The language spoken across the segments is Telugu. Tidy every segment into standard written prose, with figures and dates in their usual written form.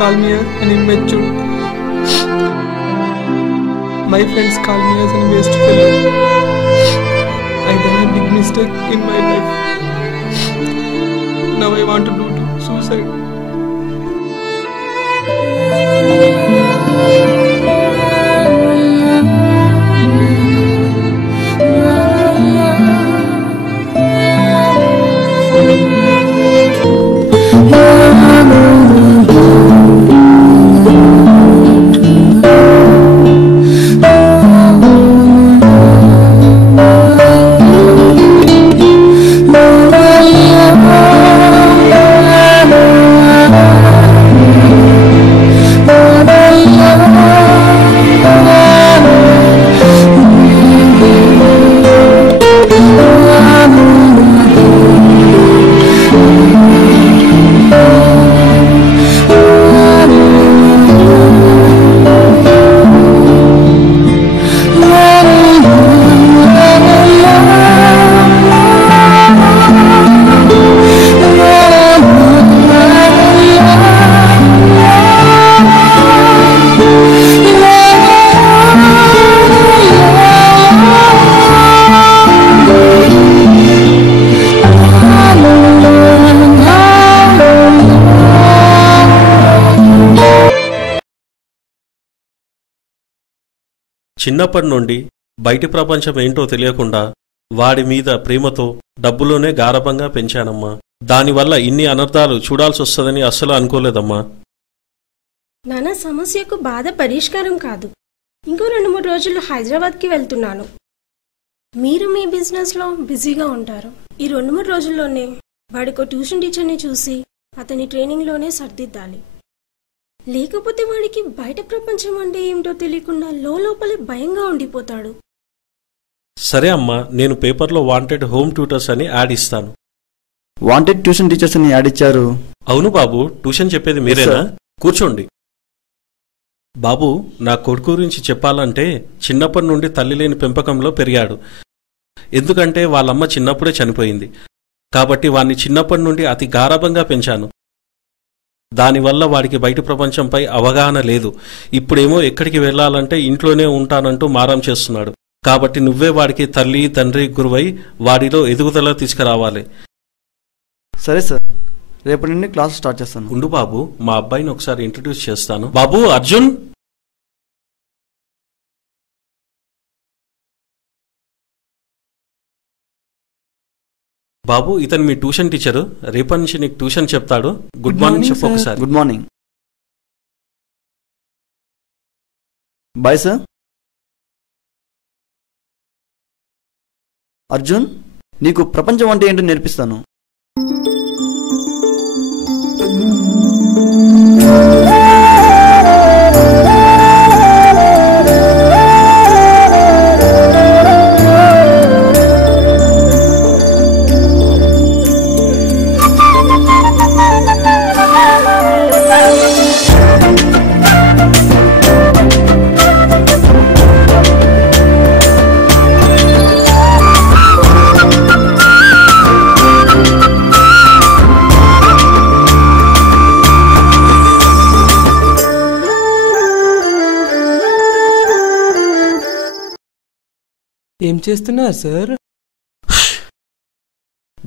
call me an immature. My friends call me as a waste fellow. I done a big mistake in my life. Now I want to do suicide. చిన్నప్పటి నుండి బయటి ప్రపంచం ఏంటో తెలియకుండా వాడి మీద ప్రేమతో డబ్బులోనే గారభంగా పెంచానమ్మా. దానివల్ల ఇన్ని అనర్థాలు చూడాల్సి వస్తుందని అస్సలు అనుకోలేదమ్మా. నాన్న, సమస్యకు బాధ పరిష్కారం కాదు. ఇంకో 2-3 రోజుల్లో హైదరాబాద్కి వెళ్తున్నాను. మీరు మీ బిజినెస్లో బిజీగా ఉంటారు. ఈ 2-3 రోజుల్లోనే వాడికో ట్యూషన్ టీచర్ని చూసి అతని ట్రైనింగ్లోనే సర్దిద్దాలి. లేకపోతే వాడికి బయట ప్రపంచం అంటే ఏమిటో తెలియకుండా లోపలే భయంగా ఉండిపోతాడు. సరే అమ్మా, నేను పేపర్లో వాంటెడ్ హోమ్ ట్యూటర్స్ అని యాడ్ ఇస్తాను. వాంటెడ్ ట్యూషన్ టీచర్స్ అని యాడ్ ఇచ్చారు? అవును బాబు, ట్యూషన్ చెప్పేది మీరేనా? కూర్చోండి. బాబు, నా కొడుకు గురించి చెప్పాలంటే చిన్నప్పటి నుండి తల్లి లేని పెంపకంలో పెరిగాడు. ఎందుకంటే వాళ్ళమ్మ చిన్నప్పుడే చనిపోయింది. కాబట్టి వాడిని చిన్నప్పటి నుండి అతి గారాబంగా పెంచాను. దానివల్ల వాడికి బయట ప్రపంచంపై అవగాహన లేదు. ఇప్పుడేమో ఎక్కడికి వెళ్లాలంటే ఇంట్లోనే ఉంటానంటూ మారం చేస్తున్నాడు. కాబట్టి నువ్వే వాడికి తల్లి తండ్రి గురువై వాడిలో ఎదుగుదల తీసుకురావాలి. సరే సార్, రేపటి నుండి క్లాస్ స్టార్ట్ చేస్తాను. ఉండు బాబు, మా అబ్బాయిని ఒకసారి ఇంట్రడ్యూస్ చేస్తాను. బాబు అర్జున్. బాబు, ఇతను మీ ట్యూషన్ టీచరు. రేపటి నుంచి నీకు ట్యూషన్ చెప్తాడు. గుడ్ మార్నింగ్ చెప్పు ఒకసారి. Good morning. Bye sir. Arjun, నీకు ప్రపంచం అంటే ఏంటో నేర్పిస్తాను. ఏం చేస్తున్నారు సార్?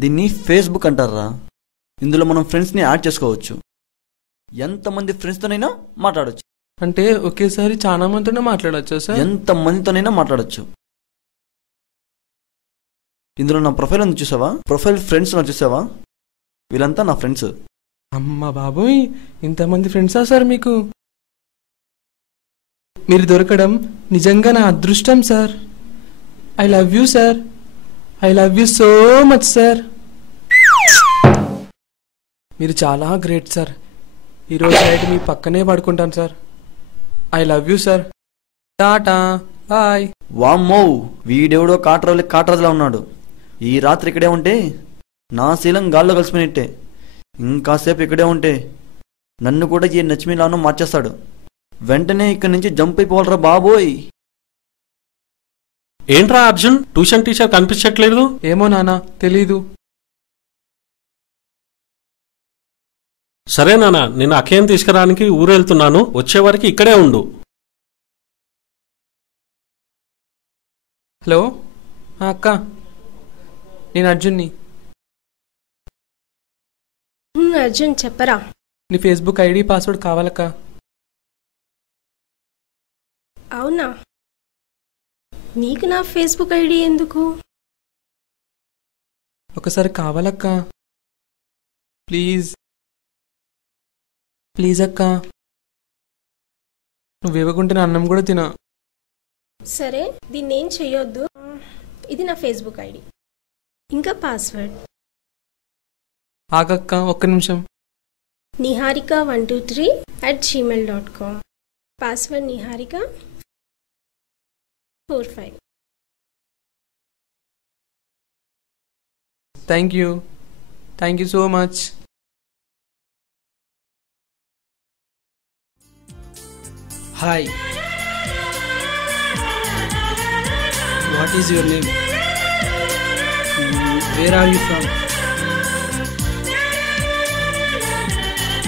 దీన్ని ఫేస్బుక్ అంటారా. ఇందులో మనం ఫ్రెండ్స్ని యాడ్ చేసుకోవచ్చు. ఎంతమంది ఫ్రెండ్స్తోనైనా మాట్లాడవచ్చు. అంటే ఒకేసారి చాలా మందితోనే మాట్లాడచ్చా సార్? ఎంతమందితోనైనా మాట్లాడచ్చు. ఇందులో నా ప్రొఫైల్ ఉంది చూసావా? ప్రొఫైల్ ఫ్రెండ్స్ చూసావా? వీళ్ళంతా నా ఫ్రెండ్స్. అమ్మ బాబోయ్, ఇంతమంది ఫ్రెండ్సా సార్ మీకు? మీరు దొరకడం నిజంగా నా అదృష్టం sir. I love you sir. I love you so much sir. మీరు చాలా గ్రేట్ సార్. ఈరోజు నైట్ మీ పక్కనే పడుకుంటాను sir. I love you sir. Tata bye. వామ్మో, వీడెవడో కాట్రాజులా ఉన్నాడు. ఈ రాత్రి ఇక్కడే ఉంటే నా శీలం గాల్లో కలిసిపోయినట్టే. ఇంకాసేపు ఇక్కడే ఉంటే నన్ను కూడా ఈ నచ్చిమిలానో మార్చేస్తాడు. వెంటనే ఇక్కడి నుంచి జంప్ అయిపోవాలరా బాబోయ్. ఏంట్రా అర్జున్, ట్యూషన్ టీచర్ కనిపించట్లేదు? ఏమో నాన్న, తెలీదు. సరే నాన్న, నేను అక్కయ్యని తీసుకురానికి ఊరెళ్తున్నాను, వచ్చేవరకు ఇక్కడే ఉండు. హలో అక్క, నేను అర్జున్ని. అర్జున్ చెప్పరా. నీ ఫేస్బుక్ ఐడి పాస్వర్డ్ కావాలక్క. అవునా, నీకు నా ఫేస్బుక్ ఐడి ఎందుకు? ఒకసారి కావాలక్క, ప్లీజ్ ప్లీజ్ అక్క. నువ్వు ఇవ్వకుంటే నా అన్నం కూడా తినా. సరే, దీన్ని ఏం చెయ్యొద్దు. ఇది నా ఫేస్బుక్ ఐడి, ఇంకా పాస్వర్డ్. ఆగక్క, ఒక్క నిమిషం. niharika123@gmail.com. Password Niharika 45. Thank you so much. Hi. What is your name? Where are you from?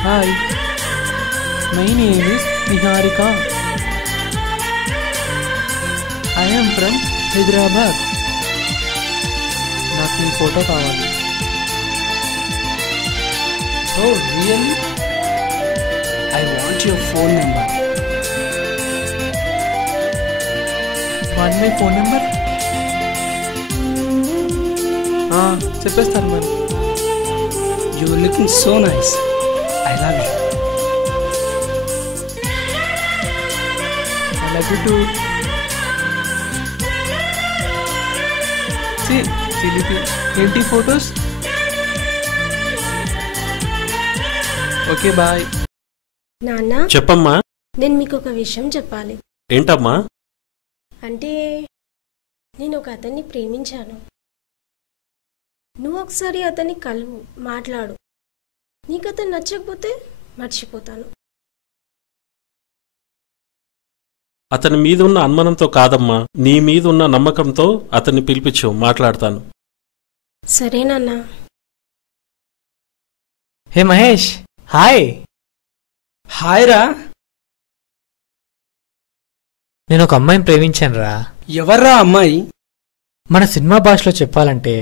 Hi, my name is Niharika. I am from Hyderabad. నాకు ఈ ఫోటో కావాలి. Oh, really? I want your phone number. What my phone number? చెప్పేస్తాను మరి. You are looking so nice. I love you. I love you too. చిలిపి ఏంటి ఫొటోస్? Okay bye. నాన్న, చెప్పమ్మా. నేను మీకు ఒక విషయం చెప్పాలి. ఏంటమ్మా? అంటే నేను ఒక అతన్ని ప్రేమించాను. నువ్వు ఒకసారి అతన్ని కలువు, మాట్లాడు. నీకు అతను నచ్చకపోతే మర్చిపోతాను. అతని మీద ఉన్న అనుమానంతో కాదమ్మా, నీ మీద ఉన్న నమ్మకంతో అతన్ని పిలిపించు, మాట్లాడతాను. సరేనన్నా. హే మహేష్, హాయ్. హాయ్ రా. నేను ఒక అమ్మాయిని ప్రేమించాను రా. ఎవర్రా అమ్మాయి? మన సినిమా భాషలో చెప్పాలంటే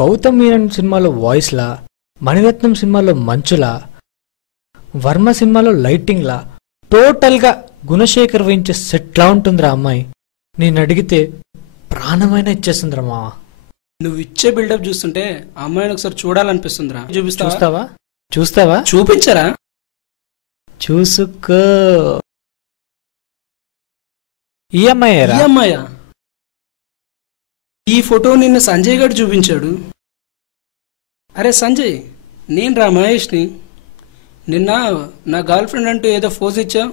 గౌతమ్ మీనన్ సినిమాలో వాయిస్లా, మణిరత్నం సినిమాలో మంచులా, వర్మ సినిమాలో లైటింగ్లా, టోటల్గా గుణశేఖర్ వహించే సెట్లా ఉంటుందిరా అమ్మాయి. నేను అడిగితే ప్రాణమైనా ఇచ్చేస్తుందిరా మావ. నువ్వు ఇచ్చే బిల్డప్ చూస్తుంటే ఆ అమ్మాయిని ఒకసారి చూడాలనిపిస్తుందిరా. చూస్తావా? చూస్తావా? చూపించరా. చూసుకో. ఈ అమ్మాయేరా? ఈ అమ్మాయా? ఈ ఫోటో నిన్న సంజయ్ గారు చూపించాడు. అరే సంజయ్, నేను రా మహేష్ని. నిన్న నా గర్ల్ ఫ్రెండ్ అంటూ ఏదో ఫోజ్ ఇచ్చా.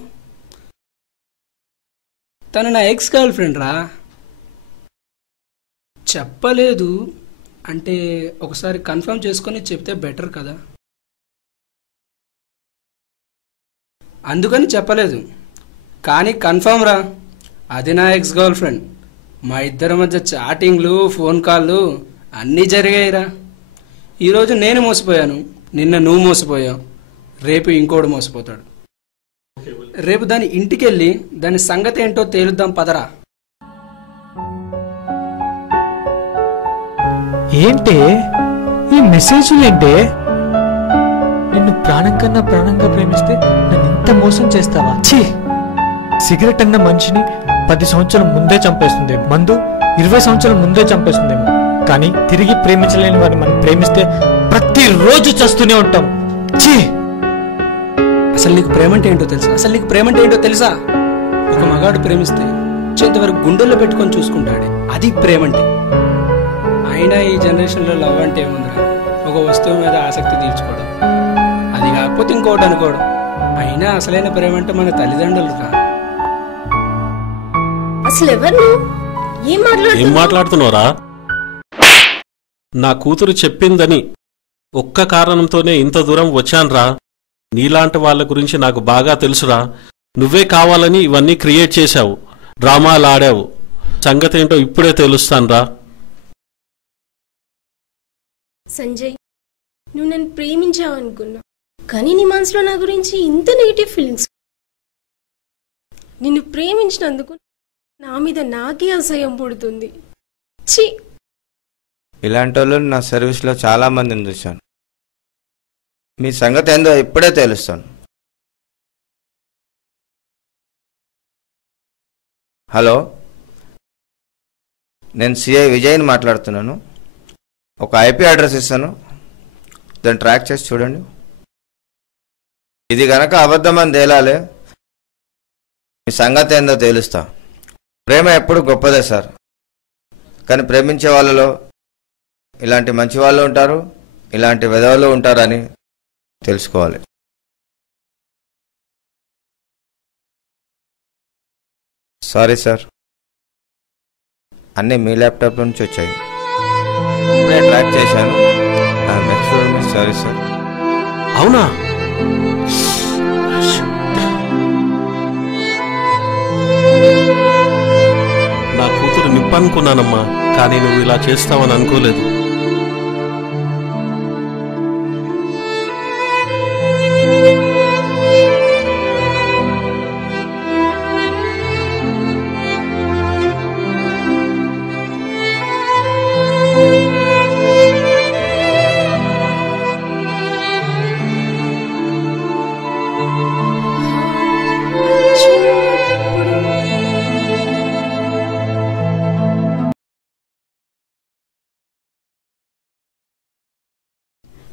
తను నా ఎక్స్ గర్ల్ ఫ్రెండ్ రా. చెప్పలేదు అంటే ఒకసారి కన్ఫర్మ్ చేసుకొని చెప్తే బెటర్ కదా, అందుకని చెప్పలేదు. కానీ కన్ఫర్మ్ రా, అది నా ఎక్స్ గర్ల్ ఫ్రెండ్. మా ఇద్దరి మధ్య చాటింగ్లు, ఫోన్ కాళ్ళు అన్నీ జరిగాయిరా. ఈరోజు నేను మోసపోయాను, నిన్న నువ్వు మోసపోయావు, రేపు ఇంకోడు మోసపోతాడు. రేపు దాని ఇంటికెళ్ళి దాని సంగతి ఏంటో తేలుద్దాం పదరా. ఏంటే ఈ మెసేజ్లేంటే? నిన్ను ప్రాణం కన్నా ప్రాణంగా ప్రేమిస్తే నన్ను ఇంత మోసం చేస్తావా? ఛీ! సిగరెట్ అన్న మనిషిని 10 సంవత్సరాల ముందే చంపేస్తుంది, మందు 20 సంవత్సరాల ముందే చంపేస్తుందేమో. కానీ తిరిగి ప్రేమించలేని వారిని మనం ప్రేమిస్తే ప్రతిరోజు చస్తూనే ఉంటాం. ఛీ! అసలు నీకు ప్రేమంటే ఏంటో తెలుసా? అసలు నీకు ప్రేమంటే ఏంటో తెలుసా? ఒక మగాడు ప్రేమిస్తే చేంతవరకు గుండెల్లో పెట్టుకొని చూసుకుంటాడు, అది ప్రేమంటే. అయినా ఈ జనరేషన్లో లవ్ అంటే ఏముందిరా, ఒక వస్తువు మీద ఆసక్తి తీర్చుకోవడం, అది కాకపోతే ఇంకోటి అనుకోవడం. అయినా అసలైన ప్రేమ అంటే మన తల్లిదండ్రులు రా. అసలు ఎవరు? ఏం మాట్లాడుతున్నావురా? నా కూతురు చెప్పిందని ఒక్క కారణంతోనే ఇంత దూరం వచ్చాన్రా. నీలాంటి వాళ్ళ గురించి నాకు బాగా తెలుసురా. నువ్వే కావాలని ఇవన్నీ క్రియేట్ చేశావు, డ్రామాలు ఆడావు. సంగతి ఏంటో ఇప్పుడే తెలుస్తాన్రా. సంజయ్, నువ్వు నన్ను ప్రేమించావు అనుకున్నా, కానీ నీ మనసులో నా గురించి ఇంత నెగిటివ్ ఫీలింగ్స్. నిన్ను ప్రేమించినందుకు నా మీద నాకే అసహ్యం పుడుతుంది. ఛీ! ఇలాంటి వాళ్ళు నా సర్వీస్లో చాలా మందిని చూశాను. మీ సంగతి ఏందో ఇప్పుడే తెలుస్తాను. హలో, నేను సిఐ విజయ్ని మాట్లాడుతున్నాను. ఒక ఐపీ అడ్రస్ ఇస్తాను, దాన్ని ట్రాక్ చేసి చూడండి. ఇది గనక అబద్ధమని తేలాలే, మీ సంగతి ఏందో తేలుస్తా. ప్రేమ ఎప్పుడు గొప్పదే సార్, కానీ ప్రేమించే వాళ్ళలో ఇలాంటి మంచి వాళ్ళు ఉంటారు, ఇలాంటి వెధవలు ఉంటారని తెలుసుకోవాలి. సారీ సార్, అన్నీ మీ ల్యాప్టాప్ నుంచి వచ్చాయి. ఇప్పుడే ట్రాక్ చేశాను. Sorry sir. అవునా? నా కూతురు నిప్పనుకున్నానమ్మా, కానీ నువ్వు ఇలా చేస్తావని అనుకోలేదు.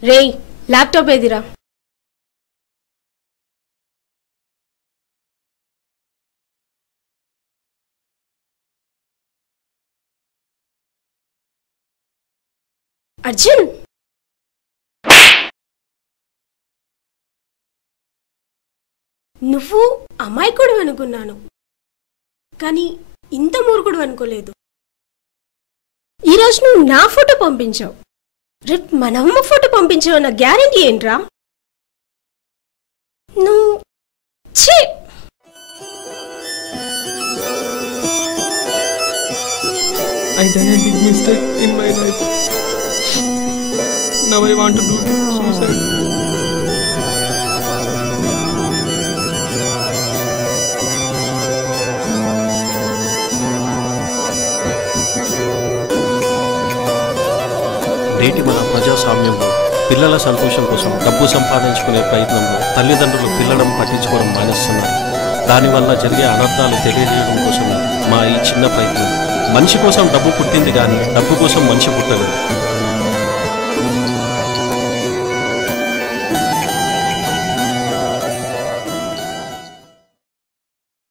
రేయ్, ల్యాప్టాప్ ఏదిరా? అర్జున్, నువ్వు అమాయకుడు అనుకున్నాను, కానీ ఇంత మూర్ఖుడు అనుకోలేదు. ఈరోజు నువ్వు నా ఫోటో పంపించావు, రేపు మన అమ్మ ఫోటో పంపించావు. నా గ్యారెంటీ ఏంట్రా? నువ్వు ఛీ! I done a big mistake in my life. Now I want to do suicide. నేటి మన ప్రజాస్వామ్యంలో పిల్లల సంతోషం కోసం డబ్బు సంపాదించుకునే ప్రయత్నంలో తల్లిదండ్రులు పిల్లలను పట్టించుకోవడం మానేస్తున్నారు. దానివల్ల జరిగే అనర్థాలు తెలియజేయడం కోసం మా ఈ చిన్న ప్రయత్నం. మనిషి కోసం డబ్బు పుట్టింది కానీ డబ్బు కోసం మనిషి పుట్టలేదు.